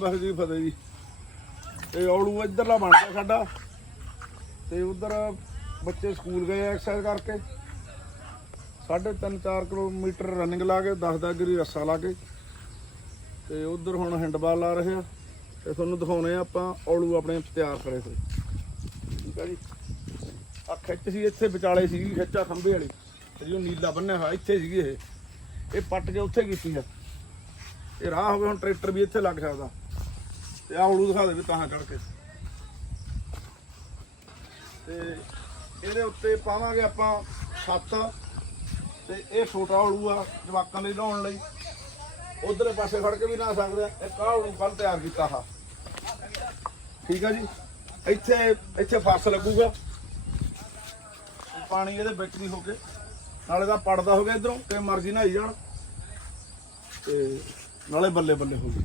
ਵਾਹਿਗੁਰੂ ਜੀ, ਫਤਿਹ ਜੀ। ਇਹ ਔਲੂ ਇੱਧਰਲਾ ਬਣ ਗਿਆ ਸਾਡਾ। ਤੇ ਉਧਰ ਬੱਚੇ ਸਕੂਲ ਗਏ ਐਕਸਰਸਾਈਜ਼ ਕਰਕੇ। ਸਾਢੇ ਤਿੰਨ 4 ਕਿਲੋਮੀਟਰ ਰਨਿੰਗ ਲਾ ਕੇ 10 10 ਗਿਰੀ ਰੱਸਾ ਲਾ ਕੇ। ਤੇ ਉਧਰ ਹੁਣ ਹੈਂਡਬਾਲ ਲਾ ਰਹੇ ਆ। ਤੇ ਤੁਹਾਨੂੰ ਦਿਖਾਉਣੇ ਆ ਆਪਾਂ ਔਲੂ ਆਪਣੇ ਤਿਆਰ ਕਰੇ ਹੋਏ। ਠੀਕ ਆ ਜੀ। ਆ ਖਿੱਚ ਸੀ ਇੱਥੇ, ਵਿਚਾਲੇ ਸੀਗੀ ਖਿੱਚਾ ਖੰਭੇ ਵਾਲੀ। ਤੇ ਉਹ ਨੀਲਾ ਬੰਨਿਆ ਹੋਇਆ, ਇੱਥੇ ਸੀਗੀ ਇਹ। ਇਹ ਪੱਟ ਕੇ ਉੱਥੇ ਕੀਤੀ ਆ। ਇਹ ਰਾਹ ਹੋਵੇ, ਹੁਣ ਟਰੈਕਟਰ ਵੀ ਇੱਥੇ ਲੱਗ ਸਕਦਾ। ਤੇ ਆਹ ਔਲੂ ਦਿਖਾ ਦੇ ਵੀ ਤਾਂ ਚੜ ਕੇ ਤੇ ਇਹਦੇ ਉੱਤੇ ਪਾਵਾਂਗੇ ਆਪਾਂ ਛੱਤ ਤੇ ਇਹ ਛੋਟਾ ਔਲੂ ਆ ਜਵਾਕਾਂ ਲਈ ਲਾਉਣ ਲਈ। ਉਧਰਲੇ ਪਾਸੇ ਖੜ ਕੇ ਵੀ ਨਾ ਸਕਦੇ। ਆ। ਇੱਕ ਆਹ ਔਲੂ ਕੱਲ ਤਿਆਰ ਕੀਤਾ ਹਾ ਠੀਕ ਆ ਜੀ? ਇੱਥੇ ਇੱਥੇ ਫਸ ਲੱਗੂਗਾ। ਪਾਣੀ ਇਹਦੇ ਵਿੱਚ ਨਹੀਂ ਹੋ ਕੇ। ਨਾਲੇ ਦਾ ਪੜਦਾ ਹੋ ਗਿਆ ਇਧਰੋਂ, ਤੇ ਮਰਜ਼ੀ ਨਹਾਈ ਜਾਣ। ਤੇ ਨਾਲੇ ਬੱਲੇ ਬੱਲੇ ਹੋ ਗਈ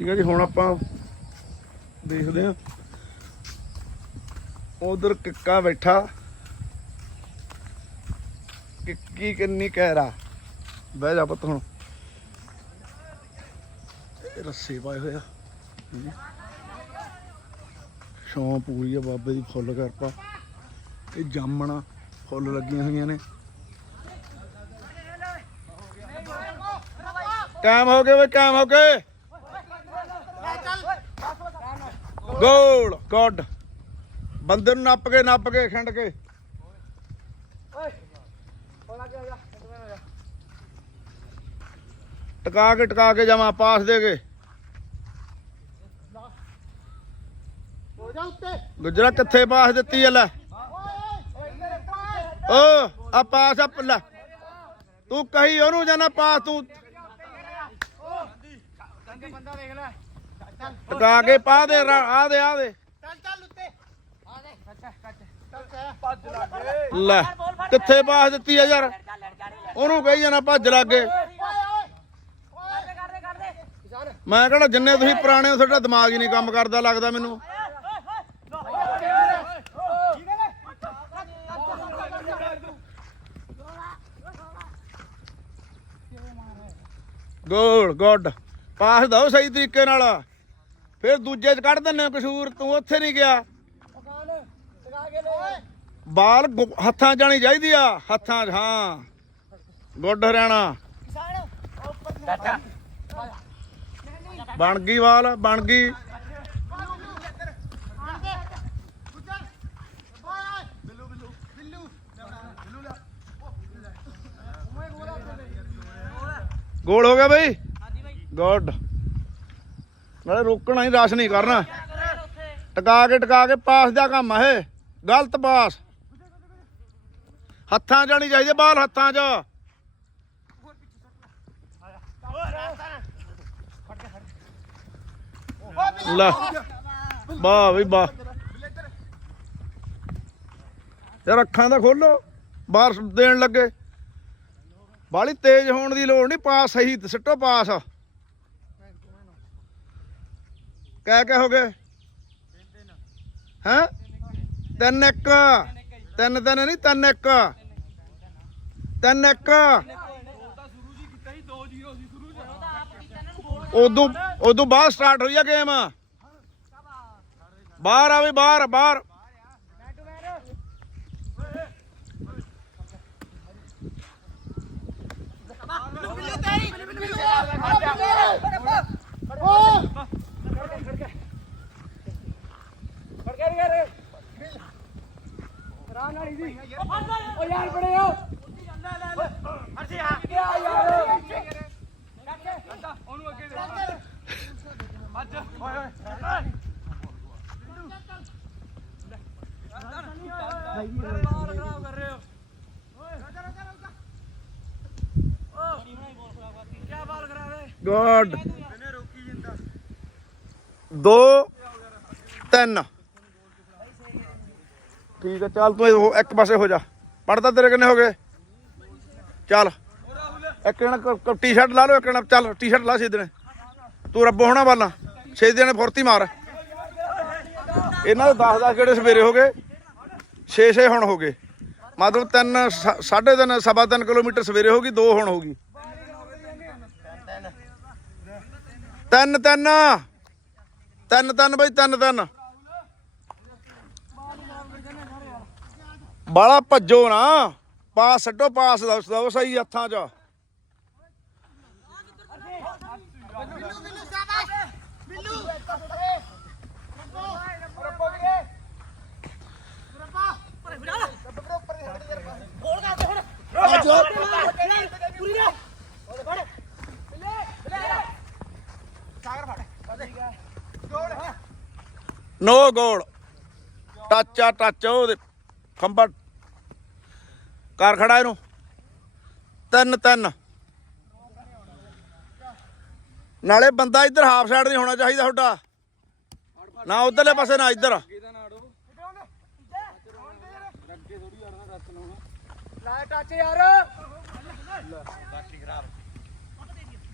ਠੀਕ ਹੈ ਜੀ, ਹੁਣ ਆਪਾਂ ਦੇਖਦੇ ਹਾਂ। ਉਧਰ ਕਿੱਕਾ ਬੈਠਾ। ਕਿੱਕੀ ਕਿੰਨੀ ਕਹਿਰਾ ਬਹਿ ਜਾ ਪੁੱਤ ਹੁਣ। ਰੱਸੇ ਪਾਏ ਹੋਇਆ ਸ਼ੌਂ ਪੂਰੀ ਆ ਬਾਬੇ ਦੀ ਫੁੱਲ ਕਿਰਪਾ। ਇਹ ਜਾਮਣਾ ਫੁੱਲ ਲੱਗੀਆਂ ਹੋਈਆਂ ਨੇ। ਕਾਇਮ ਹੋ ਗਏ ਵੇ ਕਾਇਮ ਹੋ ਗਏ ਗੋਲ ਗੁੱਡ ਬੰਦੇ ਨੂੰ ਨੱਪ ਕੇ ਨੱਪ ਕੇ, ਖਿੰਡ ਕੇ। ਟਕਾ ਕੇ ਟਕਾ ਕੇ ਜਾਵਾਂ ਪਾਸ ਦੇ ਕੇ। ਗੁਜਰਾ, ਕਿੱਥੇ ਪਾਸ ਦਿੱਤੀ ਐ, ਲੈ। ਓ, ਆ ਪਾਸ ਆ ਪੱਲਾ ਤੂੰ ਕਹੀ ਉਹਨੂੰ ਜਾਣਾ ਪਾਸ, ਤੂੰ ਬੰਦਾ ਦੇਖ ਲੈ ਟਕਾ ਕੇ ਪਾ ਦੇ ਰਾ- ਆ ਦੇ ਆ ਦੇ। ਚੱਲ ਚੱਲ ਉੱਤੇ। ਆ ਦੇ ਕੱਚਾ ਕੱਚਾ ਚੱਲ ਭੱਜ ਲੱਗੇ। ਲੈ ਕਿੱਥੇ ਪਾਸ ਦਿੱਤੀ ਆ ਯਾਰ? ਉਹਨੂੰ ਕਹੀ ਜਾਣਾ ਭੱਜ ਲੱਗੇ। ਮੈਂ ਕਿਹੜਾ ਜਿੰਨੇ ਤੁਸੀਂ ਪੁਰਾਣੇ ਹੋ ਤੁਹਾਡਾ ਦਿਮਾਗ ਹੀ ਨਹੀਂ ਕੰਮ ਕਰਦਾ ਲੱਗਦਾ ਮੈਨੂੰ। ਗੋਲ ਗੁੱਡ। ਪਾਸ ਦੋ ਸਹੀ ਤਰੀਕੇ ਨਾਲ। ਫਿਰ ਦੂਜੇ ਚ ਕੱਢ ਦਿੰਨੇ ਕਸੂਰ ਤੂੰ ਉੱਥੇ ਨਹੀਂ ਗਿਆ। ਬਾਲ ਹੱਥਾਂ 'ਚ ਜਾਣੀ ਚਾਹੀਦੀ ਆ, ਹੱਥਾਂ 'ਚ, ਹਾਂ। ਗੁੱਡ ਹਰਿਆਣਾ। ਬਣ ਗਈ ਵਾਲ ਬਣ ਗਈ। ਗੋਲ ਹੋ ਗਿਆ ਬਈ? ਗੁੱਡ। ਨਾਲੇ ਰੋਕਣਾ ਹੀ ਰਸ਼ ਨਹੀਂ ਕਰਨਾ। ਟਕਾ ਕੇ ਟਕਾ ਕੇ ਪਾਸ ਦਾ ਕੰਮ ਆ ਇਹ। ਗਲਤ ਪਾਸ। ਹੱਥਾਂ 'ਚ ਜਾਣੀ ਚਾਹੀਦੀ ਬਾਲ ਹੱਥਾਂ 'ਚ। ਲੈ। ਵਾਹ ਵੀ ਵਾਹ। ਯਾਰ ਅੱਖਾਂ ਦਾ ਖੋਲੋ। ਬਾਹਰ ਦੇਣ ਲੱਗੇ। ਬਾਲੀ ਤੇਜ਼ ਹੋਣ ਦੀ ਲੋੜ ਨਹੀਂ, ਪਾਸ ਸਹੀ, ਸਿੱਟੋ ਪਾਸ। ਕਹਿ ਕਹਿ ਹੋ? ਗਏ ਹੈਂ ਤਿੰਨ ਇੱਕ। ਤਿੰਨ ਤਿੰਨ ਨਹੀਂ, ਤਿੰਨ ਇੱਕ। ਤਿੰਨ ਇੱਕ। ਉਦੋਂ ਉਦੋਂ ਬਾਅਦ ਸਟਾਰਟ ਹੋਈ ਆ ਗੇਮ ਬਾਹਰ ਆਵੇ ਬਾਹਰ ਬਾਹਰ। ਯਾਰ ਬੜੇ ਹੋ ਹਰਸ਼ੀ ਆ ਯਾਰ ਉਹਨੂੰ ਅੱਗੇ ਦੇ ਅੱਜ ਓਏ ਓਏ ਬਾਲ ਖਰਾਬ ਕਰ ਰਹੇ ਹੋ ਕੀ ਬਾਲ ਖਰਾਬ ਹੈ ਗੁੱਡ ਇਹਨੇ ਰੋਕੀ ਜਿੰਦਾ ਦੋ ਤਿੰਨ। ਠੀਕ ਹੈ ਚੱਲ ਤੂੰ ਇੱਕ ਪਾਸੇ ਹੋ ਜਾ। ਪੜਦਾ ਤੇਰੇ ਕਿੰਨੇ ਹੋ ਗਏ? ਚੱਲ। ਇੱਕ ਜਣਾ ਟੀ-ਸ਼ਰਟ ਲਾ ਲਓ, ਇੱਕ ਜਣਾ ਚੱਲ ਟੀ-ਸ਼ਰਟ ਲਾ ਸਿੱਧੇ ਨੇ ਤੂੰ ਰੱਬੋ ਹੋਣਾ ਵਾਲਾ ਛੇ ਦਿਨ ਫੁਰਤੀ ਮਾਰ। ਇਹਨਾਂ ਦੇ 10 10 ਕਿਹੜੇ ਸਵੇਰੇ ਹੋ ਗਏ? 6 6 ਹੁਣ ਹੋ ਗਏ। ਮਤਲਬ ਤਿੰਨ ਸਾ- ਸਾਢੇ ਤਿੰਨ, ਸਵਾ ਤਿੰਨ ਕਿਲੋਮੀਟਰ ਸਵੇਰੇ ਹੋ ਗਈ, ਦੋ ਹੁਣ ਹੋ ਗਈ। ਤਿੰਨ ਤਿੰਨ। ਤਿੰਨ ਤਿੰਨ ਬਈ, ਤਿੰਨ ਤਿੰਨ। ਬਾਲਾ ਭੱਜੋ ਨਾ। ਪਾਸ ਛੱਡੋ, ਪਾਸ ਦੋ ਦੋ ਸਹੀ ਹੱਥਾਂ 'ਚ। ਨੋ ਗੋਲ। ਟੱਚ ਆ, ਟੱਚ ਉਹਦੇ ਖੰਭਾ ਕਰ ਖੜਾ ਇਹਨੂੰ। ਤਿੰਨ ਤਿੰਨ। ਨਾਲੇ ਬੰਦਾ ਇੱਧਰ ਹਾਫ ਸਾਈਡ ਨਹੀਂ ਹੋਣਾ ਚਾਹੀਦਾ ਤੁਹਾਡਾ। ਨਾ ਉਧਰਲੇ ਪਾਸੇ, ਨਾ ਇੱਧਰ। ਲੈ ਟੱਚ ਯਾਰ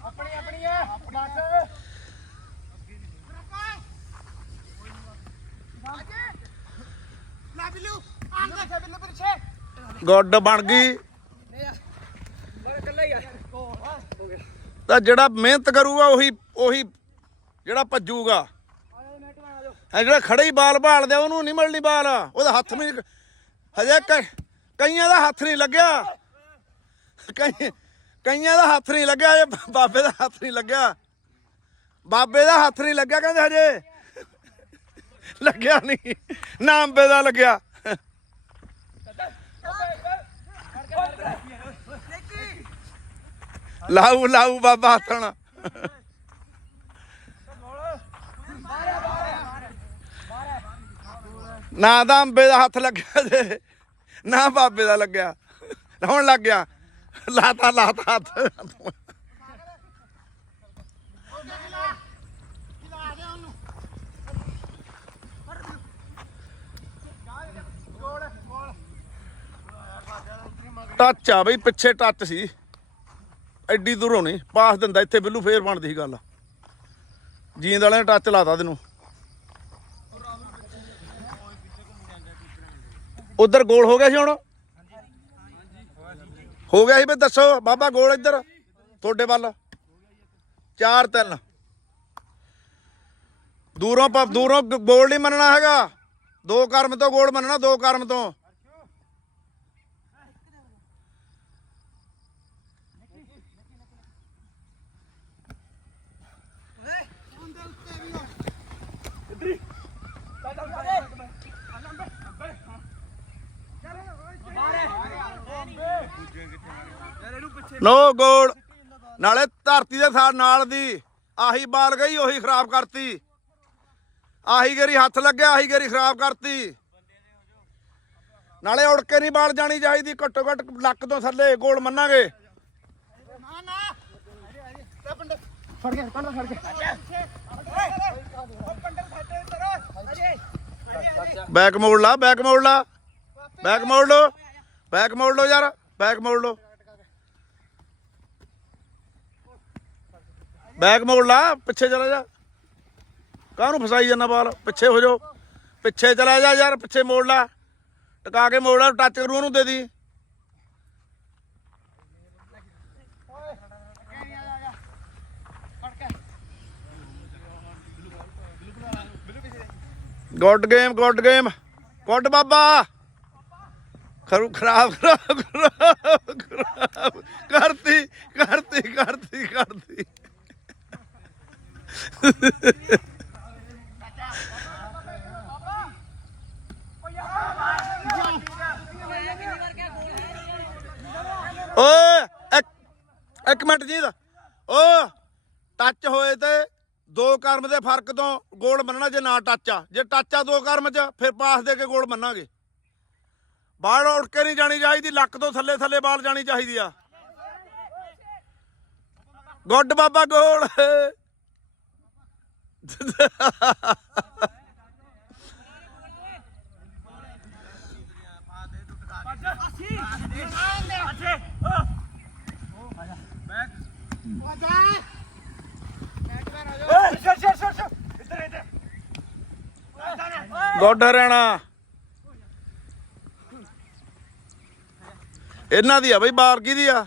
ਆਪਣੀ ਆਪਣੀ ਹੈ ਬਸ ਲੈ ਬਿੱਲੂ ਆਂਦਾ ਛੇ ਬਿੱਲੂ ਪਿੱਛੇ ਗੁੱਡ ਬਣ ਗਈ। ਤਾਂ ਜਿਹੜਾ ਮਿਹਨਤ ਕਰੂਗਾ, ਉਹੀ ਉਹੀ ਜਿਹੜਾ ਭੱਜੂਗਾ। ਹੈ ਜਿਹੜਾ ਖੜੇ ਹੀ ਬਾਲ ਭਾਲਦੇ ਉਹਨੂੰ ਨਹੀਂ ਮਿਲਣੀ ਬਾਲ। ਉਹਦਾ ਹੱਥ ਵੀ ਨੀ- ਹਜੇ ਕ- ਕਈਆਂ ਦਾ ਹੱਥ ਨਹੀਂ ਲੱਗਿਆ। ਕਈ ਕਈਆਂ ਦਾ ਹੱਥ ਨਹੀਂ ਲੱਗਿਆ, ਹਜੇ ਬਾਬੇ ਦਾ ਹੱਥ ਨਹੀਂ ਲੱਗਿਆ। ਬਾਬੇ ਦਾ ਹੱਥ ਨਹੀਂ ਲੱਗਿਆ, ਕਹਿੰਦੇ ਹਜੇ। ਲੱਗਿਆ ਨਹੀਂ। ਨਾ ਅੰਬੇ ਦਾ ਲੱਗਿਆ। ਲਾਊ ਲਾਊ ਬਾਬਾ ਹੱਥਣ ਨਾ ਤਾਂ ਅੰਬੇ ਦਾ ਹੱਥ ਲੱਗਿਆ ਜੇ, ਨਾ ਬਾਬੇ ਦਾ ਲੱਗਿਆ। ਹੁਣ ਲੱਗ ਗਿਆ। ਲਾਤਾ ਲਾਤਾ ਹੱਥ। ਟੱਚ ਆ ਬਈ, ਪਿੱਛੇ ਟੱਚ ਸੀ। ਐਡੀ ਦੂਰੋਂ ਨਹੀਂ, ਪਾਸ ਦਿੰਦਾ, ਇੱਥੇ ਬਿੱਲੂ ਫੇਰ ਬਣਦੀ ਸੀ ਗੱਲ। ਜੀਂਦ ਵਾਲਿਆਂ ਨੇ ਟੱਚ ਲਾਤਾ ਤੈਨੂੰ। ਉਧਰ ਗੋਲ ਹੋ ਗਿਆ ਸੀ ਹੁਣ? ਹੋ ਗਿਆ ਸੀ ਬਈ, ਦੱਸੋ, ਬਾਬਾ ਗੋਲ ਇੱਧਰ, ਤੁਹਾਡੇ ਵੱਲ। 4 3 ਦੂਰੋਂ ਪ- ਦੂਰੋਂ ਗੋਲ ਨਹੀਂ ਮੰਨਣਾ ਹੈਗਾ। ਦੋ ਕਰਮ ਤੋਂ ਗੋਲ ਮੰਨਣਾ, ਦੋ ਕਰਮ ਤੋਂ। ਨੋ ਗੋਲ। ਨਾਲੇ ਧਰਤੀ ਦੇ ਸਾਰ ਨਾਲ ਦੀ ਆਹੀ ਬਾਲ ਗਈ, ਉਹੀ ਖਰਾਬ ਕਰਤੀ। ਆਹੀ ਗੇਰੀ ਹੱਥ ਲੱਗਿਆ, ਆਹੀ ਗੇਰੀ ਖਰਾਬ ਕਰਤੀ। ਨਾਲੇ ਉੜ ਕੇ ਨਹੀਂ ਬਾਲ ਜਾਣੀ ਚਾਹੀਦੀ, ਘੱਟੋ ਘੱਟ ਲੱਕ ਤੋਂ ਥੱਲੇ ਗੋਲ ਮੰਨਾਂਗੇ। ਨਾ ਫੜ ਗਿਆ ਪੰਡਤ ਫੜ ਗਿਆ ਬੈਕ ਮੋੜ ਲਾ, ਬੈਕ ਮੋੜ ਲਾ। ਬੈਕ ਮੋੜ ਲੋ ਬੈਕ ਮੋੜ ਲੋ ਯਾਰ, ਬੈਕ ਮੋੜ ਲੋ ਬੈਕ ਮੋੜ ਲਾ, ਪਿੱਛੇ ਚਲਾ ਜਾ। ਕਾਹਨੂੰ ਫਸਾਈ ਜਾਂਦਾ ਬਾਲ? ਪਿੱਛੇ ਹੋ ਜਾਓ ਪਿੱਛੇ ਚਲਾ ਜਾ ਯਾਰ, ਪਿੱਛੇ ਮੋੜ ਲਾ। ਟਕਾ ਕੇ ਮੋੜ ਲਾ, ਟੱਚ ਕਰੂ ਉਹਨੂੰ ਦੇ ਦੀ। Good game good game good ਬਾਬਾ। ਖਰੂ ਖਰਾਬ ਖਰਾਬ ਖਰਾਬ ਖਰਾਬ। ਕਰਤੀ ਕਰਤੀ ਕਰਤੀ ਕਰਤੀ। ਓਏ, ਇੱਕ ਇੱਕ ਮਿੰਟ ਜੀ ਦਾ। ਓ ਟੱਚ ਹੋਏ ਤੇ ਦੋ ਕਰਮ ਦੇ ਫ਼ਰਕ ਤੋਂ ਗੋਲ ਮੰਨਣਾ ਜੇ ਨਾ ਟੱਚ ਆ। ਜੇ ਟੱਚ ਆ ਦੋ ਕਰਮ ਚ, ਫਿਰ ਪਾਸ ਦੇ ਕੇ ਗੋਲ ਮੰਨਾਂਗੇ ਬਾਹਰ ਉੱਠ ਕੇ ਨਹੀਂ ਜਾਣੀ ਚਾਹੀਦੀ, ਲੱਕ ਤੋਂ ਥੱਲੇ ਥੱਲੇ ਬਾਲ ਜਾਣੀ ਚਾਹੀਦੀ ਆ। ਗੁੱਡ ਬਾਬਾ ਗੋਲ ਓਏ ਛੜ ਛੜ ਛੜ ਛੜ ਇੱਧਰ ਇੱਧਰ ਗੁੱਡ ਹਰਿਆਣਾ। ਇਹਨਾਂ ਦੀ ਆ ਬਈ ਬਾਰ ਦੀ ਆ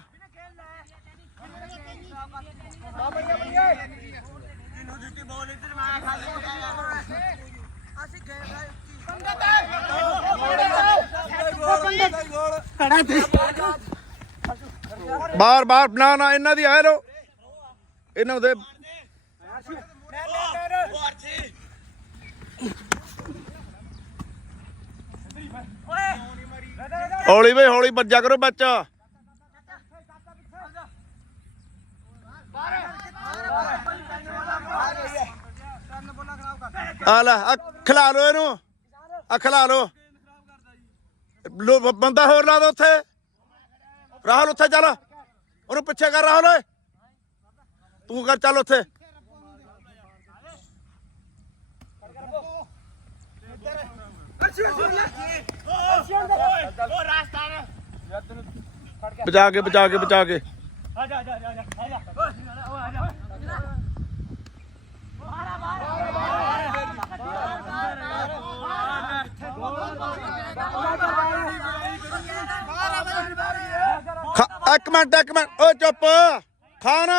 ਬੋਲ ਇੱਧਰ ਮਾਰ ਖਾਲੀ ਅਸੀਂ ਗਏ ਖੜਾ ਤੇ ਬਾਹਰ ਬਾਹਰ ਨਾ ਨਾ ਇਹਨਾਂ ਦੀ ਆਏ ਲੋ ਇਹਨਾਂ ਦੇ ਹੌਲੀ ਵੇ ਹੌਲੀ ਵੱਜਾ ਕਰੋ ਬੱਚਾ। ਆ ਲੈ ਖਿਲਾ ਲੋ ਇਹਨੂੰ। ਆ ਖਿਲਾ ਲੋ ਲੋ ਬੰਦਾ ਹੋਰ ਲਾ ਦੋ ਉੱਥੇ। ਰਾਹੁਲ, ਉੱਥੇ ਚੱਲ। ਉਹਨੂੰ ਪਿੱਛੇ ਕਰ ਰਾਹੁਲ, ਓਏ। ਤੂੰ ਕਰ, ਚੱਲ ਉੱਥੇ। ਬਚਾ ਕੇ ਬਚਾ ਕੇ ਬਚਾ ਕੇ। ਇੱਕ ਮਿੰਟ ਇੱਕ ਮਿੰਟ। ਓ ਚੁੱਪ। ਖਾਨ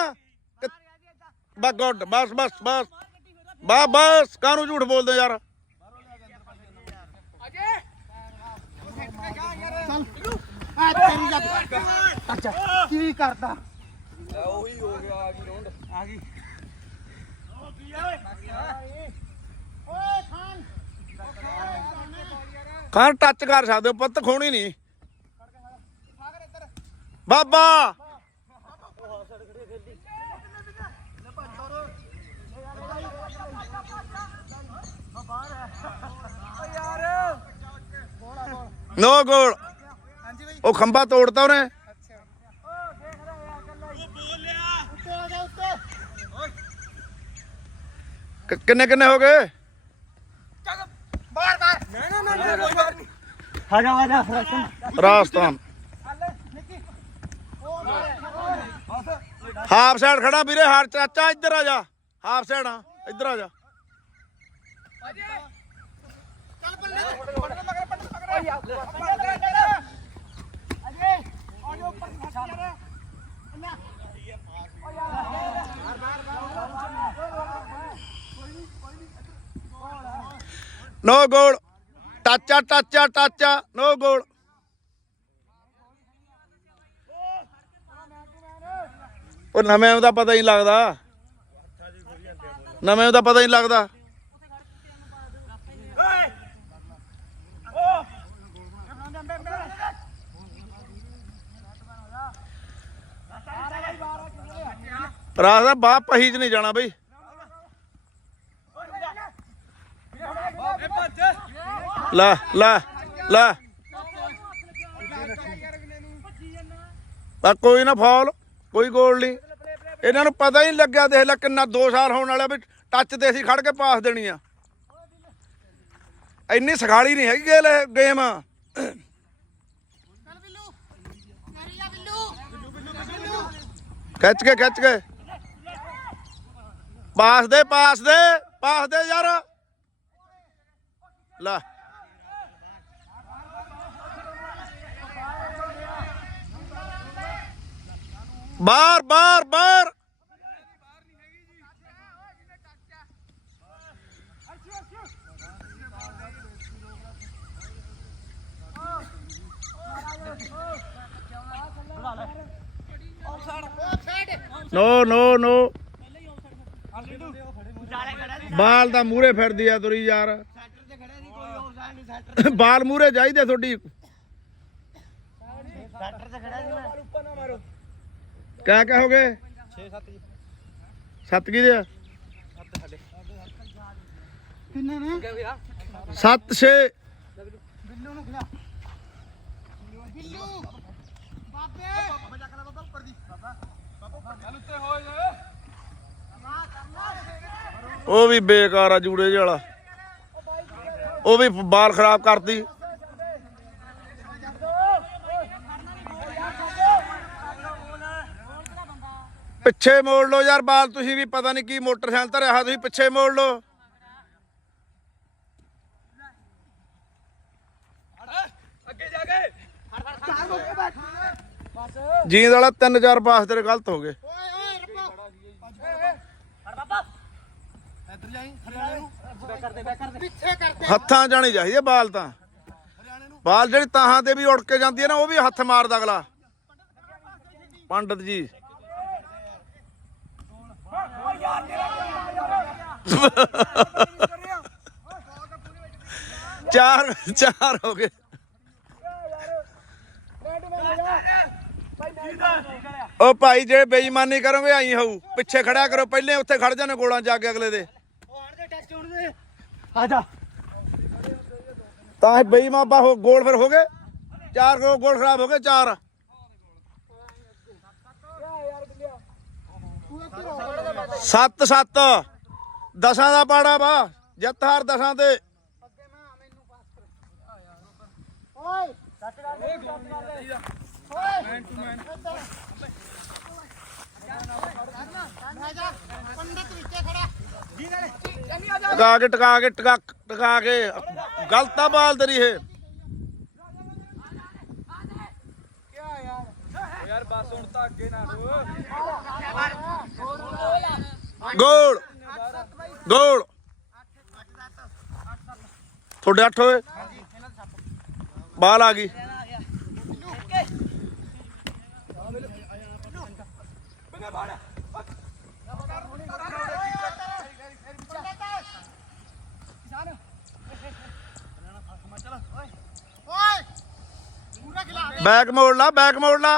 ਬਸ ਗੁੱਡ, ਬਸ ਬਸ ਬਸ। ਬਸ ਬਸ। ਕਾਹਨੂੰ ਝੂਠ ਬੋਲਦੇ ਯਾਰ? ਆ ਤੇਰੀ ਗੱਲ ਅੱਛਾ ਕੀ ਕਰਦਾ ਖਾਨ ਟੱਚ ਕਰ ਸਕਦੇ ਹੋ, ਪੁੱਤ, ਖੋਣੀ ਨਹੀਂ। ਬਾਬਾ। ਨੋ ਗੋਲ। ਉਹ ਖੰਭਾ ਤੋੜਤਾ ਉਹਨੇ। ਕਿੰਨੇ ਕਿੰਨੇ ਹੋ ਗਏ? ਬਾਹਰ ਬਾਹਰ। ਨਾ ਨਾ ਨਾ ਰਾਜਸਥਾਨ ਹੱਲੇ ਨਿੱਕੀ ਉਹ ਬਸ ਹਾਫ ਸਾਈਡ ਖੜਾ ਵੀਰੇ, ਹਾਰ ਚਾਚਾ ਇੱਧਰ ਆ ਜਾ। ਹਾਫ ਸਾਈਡ ਆ, ਇੱਧਰ ਆ ਜਾ। ਅਜੇ ਚੱਲ ਬੱਲੇ ਮਗਰ ਮਗਰ ਅਜੇ ਆਜੋ ਉੱਪਰ ਫਸ ਯਾਰ ਅੱਲਾ ਓ ਯਾਰ ਨੋ ਗੋਲ। ਟਾਚਾ ਟਾਚਾ ਟਾਚਾ, ਨੋ ਗੋਲ। ਉਹ ਨਵੇਂ ਉਹਦਾ ਪਤਾ ਹੀ ਨਹੀਂ ਲੱਗਦਾ। ਨਵੇਂ ਉਹਦਾ ਪਤਾ ਹੀ ਲੱਗਦਾ। ਰਾਜ ਦਾ ਬਾਪ ਪਹੀ ਚ ਨਹੀਂ ਜਾਣਾ ਬਈ। ਲੈ ਲੈ ਲੈ। ਬਾ ਕੋਈ ਨਾ ਫਾਉਲ ਕੋਈ ਗੋਲ ਨਹੀਂ। ਇਹਨਾਂ ਨੂੰ ਪਤਾ ਹੀ ਨਹੀਂ ਲੱਗਿਆ, ਦੇਖ ਲੈ ਕਿੰਨਾ 2 ਸਾਲ ਹੋਣ ਵਾਲਾ ਵੀ ਟੱਚ ਤੇ ਅਸੀਂ ਖੜ ਕੇ ਪਾਸ ਦੇਣੀ ਆ। ਇੰਨੀ ਸਖਾਲੀ ਨਹੀਂ ਹੈਗੀ ਗੇਲ ਗੇਮ ਖਿੱਚ ਕੇ ਖਿੱਚ ਕੇ। ਪਾਸ ਦੇ ਪਾਸ ਦੇ ਪਾਸ ਦੇ ਯਾਰ। ਲਾ। ਬਾਹਰ ਬਾਹਰ ਬਾਹਰ। ਨੋ ਨੋ ਨੋ। ਬਾਲ ਦਾ ਮੂਰੇ ਫਿਰਦੀ ਆ ਤੁਰੀ ਯਾਰ। ਸੈਂਟਰ ਤੇ ਬਾਲ ਮੂਰੇ ਚਾਹੀਦੇ ਤੁਹਾਡੀ। ਸੈਂਟਰ ਤੇ ਖੜਾ ਨਹੀਂ ਕਿਆ ਕਹੋਗੇ? 6 7 ਜੀ ਸੱਤ ਕੀ ਦੇ ਆ? ਕਿੰਨੇ ਨੇ 7 6 ਬਿੱਲੂ ਨੂੰ ਖਿਲਾ ਬਿੱਲੂ ਬਾਬੇ ਬਾਬਾ ਜਾ ਕੇ ਬਾਬਾ ਉੱਪਰ ਦੀ ਬਾਬਾ ਬਾਬਾ ਚੱਲ ਉੱਤੇ ਹੋ ਉਹ ਵੀ ਬੇਕਾਰ ਆ ਜੂੜੇ ਵਾਲਾ। ਉਹ ਵੀ ਬਾਲ ਖਰਾਬ ਕਰਤੀ। ਪਿੱਛੇ ਮੋੜ ਲਓ ਯਾਰ, ਬਾਲ ਤੁਸੀਂ ਵੀ ਪਤਾ ਨਹੀਂ ਕੀ ਮੋਟਰਸਾਈਕਲ ਤੇ ਰਿਹਾ ਤੁਸੀਂ ਪਿੱਛੇ ਮੋੜ ਲਓ। ਅੱਗੇ ਜਾ ਕੇ ਜੀਂਦ ਵਾਲਾ ਤਿੰਨ ਚਾਰ ਪਾਸ ਤੇਰੇ ਗਲਤ ਹੋ ਗਏ। ਹੱਥਾਂ ਜਾਣੀ ਚਾਹੀਦੀ ਹੈ ਬਾਲ ਤਾਂ। ਬਾਲ ਜਿਹੜੀ ਤਾਹਾਂ ਤੇ ਵੀ ਉੜ ਕੇ ਜਾਂਦੀ ਹੈ ਨਾ, ਉਹ ਵੀ ਹੱਥ ਮਾਰਦਾ ਅਗਲਾ। ਪੰਡਤ ਜੀ। ਚਾਰ ਚਾਰ ਹੋ ਗਏ। ਉਹ ਭਾਈ, ਜੇ ਬੇਈਮਾਨੀ ਕਰੋਗੇ, ਆਈ ਹੋਊ। ਪਿੱਛੇ ਖੜਿਆ ਕਰੋ, ਪਹਿਲੇ ਉੱਥੇ ਖੜ ਜਾਣੇ ਗੋਲਾਂ ਜਾ ਕੇ ਅਗਲੇ ਦੇ। ਆ ਜਾ ਤਾਂ ਬੇਈਮਾਨ ਬਾ ਹੋ ਗੋਲ ਫਿਰ ਹੋ ਗਏ? ਚਾਰ ਗੋ- ਗੋਲ ਖਰਾਬ ਹੋ ਗਏ, ਚਾਰ। ਸੱਤ ਸੱਤ। ਦਸਾਂ ਦਾ ਪਾੜਾ ਵਾ, ਜਿੱਤ ਹਾਰ ਦਸਾਂ ਤੇ। ਓਏ ਓਏ ਮੈਂ ਜਾ ਪੰਡਤ ਵਿੱਚੇ ਖੜਾ ਟਕਾ ਕੇ ਟਕਾ ਕੇ, ਟਕਾ ਟਕਾ ਕੇ। ਗਲਤਾ ਬਾਲ ਤੇਰੀ ਇਹ। ਯਾਰ ਬਸ ਹੁਣ ਤਾਂ ਅੱਗੇ ਨਾ ਗੋਲ। ਗੋਲ ਤੁਹਾਡੇ ਅੱਠ ਹੋਏ? ਬਾਲ ਆ ਗਈ। ਬੈਕ ਮੋੜ ਲਾ, ਬੈਕ ਮੋੜ ਲਾ।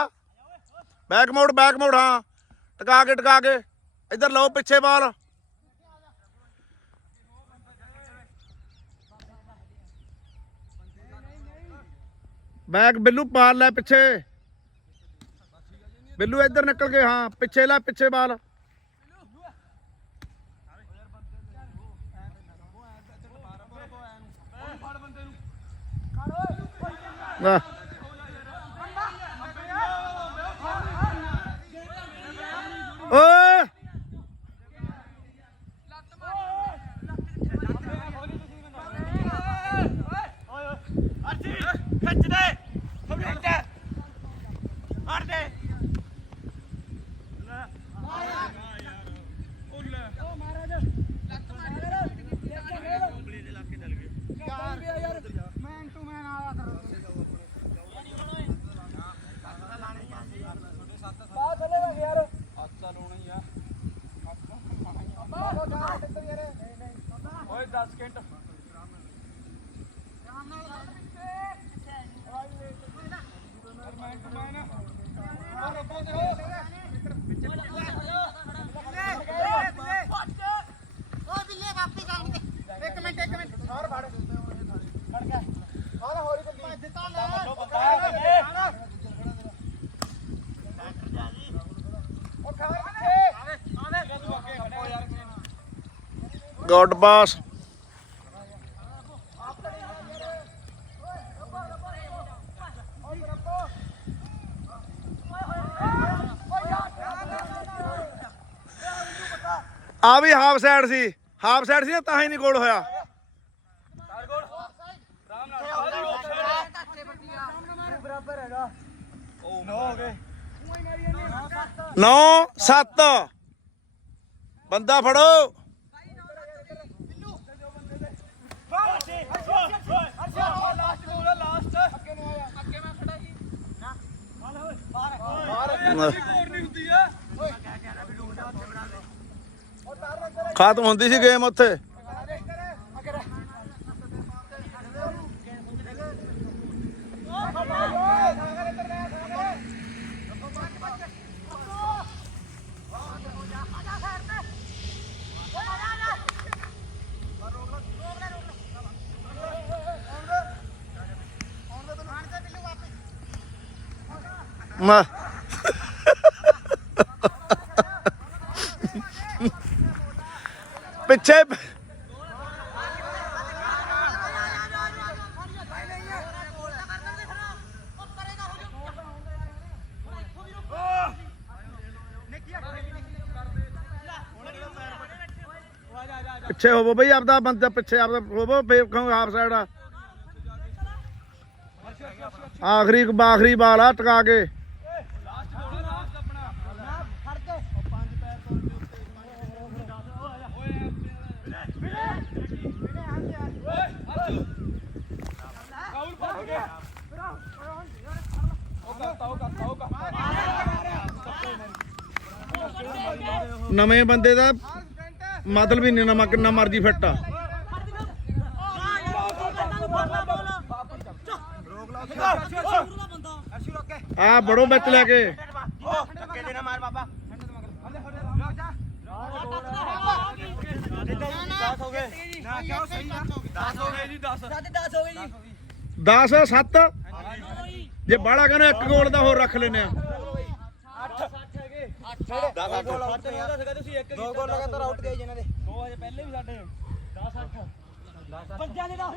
ਬੈਕ ਮੋੜ ਬੈਕ ਮੋੜ, ਹਾਂ। ਟਕਾ ਕੇ ਟਕਾ ਕੇ। ਇੱਧਰ ਲਓ ਪਿੱਛੇ ਬਾਲ। ਬੈਕ ਬਿੱਲੂ ਪਾਲ ਲੈ ਪਿੱਛੇ। ਬਿੱਲੂ ਇੱਧਰ ਨਿਕਲ ਗਏ ਹਾਂ, ਪਿੱਛੇ ਲੈ, ਪਿੱਛੇ ਬਾਲ। ਵਾਹ ਮੈਨ ਟੂ ਮੈਨ ਆਇਆ ਕਰੋ ਬਾਹਰ ਚਲੇਗਾ ਯਾਰ। ਹੱਥਾ ਲਾਉਣਾ ਹੀ ਆ ਬਾਹਰ ਹੋ ਜਾ ਟੱਕਰ ਯਾਰ ਓਏ 10 ਮਿੰਟ ਓਏ ਬਿੱਲੇ ਵਾਪਸ ਆ ਗਏ ਇੱਕ ਮਿੰਟ ਇੱਕ ਮਿੰਟ ਸਾਰ ਫੜ ਫੜ ਗਿਆ ਹਾਂ ਹੌਲੀ ਚੱਲੀ ਦਿੱਤਾ ਲੈ ਉਹ ਖਬਰ ਕਿੱਥੇ ਗੋਡ ਬਾਸ ਆ ਵੀ ਹਾਫ ਸਾਈਡ ਸੀ। ਹਾਫ ਸਾਈਡ ਸੀ ਤਾਂ ਹੀ ਨਹੀਂ ਗੋਲ ਹੋਇਆ। ਨੌ, ਸੱਤ। ਬੰਦਾ ਫੜੋ ਲਾਸਟ ਗੋਲ ਆ ਲਾਸਟ ਅੱਗੇ ਨੂੰ ਆਇਆ ਅੱਗੇ ਮੈਂ ਖੜਾ ਸੀ ਹੋਰ ਨਹੀਂ ਹੁੰਦੀ ਆ ਖਤਮ ਹੁੰਦੀ ਸੀ ਗੇਮ ਉੱਥੇ। ਪਿੱਛੇ ਪਿੱਛੇ ਹੋਵੋ ਬਈ, ਆਪਦਾ ਬੰਦਾ ਪਿੱਛੇ, ਆਪਦਾ ਹੋਵੋ, ਫੇਰ ਆਪ ਸਾਈਡ ਆ। ਆਖਰੀ ਆਖਰੀ ਬਾਲ ਆ, ਟਕਾ ਕੇ। ਨਵੇਂ ਬੰਦੇ ਦਾ ਮਤਲਬ ਹੀ ਨਹੀਂ ਨਮਾ ਕਿੰਨਾ ਮਰਜ਼ੀ ਫਿੱਟ ਆ। ਆ ਬੜੋ ਵਿੱਚ ਲੈ ਕੇ। ਧੱਕੇ ਦੇ ਨਾ ਮਾਰ ਬਾਬਾ ਹੋ ਗਏ ਨਾ ਕਿਉਂ ਸਹੀ 10 ਹੋ ਗਏ ਜੀ 10 10 ਹੋ ਗਏ ਜੀ 10 7 ਜੇ ਬਾਲਾ ਕਹਿੰਦਾ ਇੱਕ ਗੋਲ ਦਾ ਹੋਰ ਰੱਖ ਲੈਨੇ ਆ। 10 ਗੋਲ ਆਊਟ ਤੁਸੀਂ ਇੱਕ ਦੋ ਗੋਲ ਲਗਾਤਾਰ ਆਊਟ ਗਏ ਜਿਨ੍ਹਾਂ ਦੇ। ਦੋ ਹਜੇ ਪਹਿਲੇ ਵੀ ਸਾਡੇ 10 8 10 8 ਪੰਜਾਂ ਦੇ 10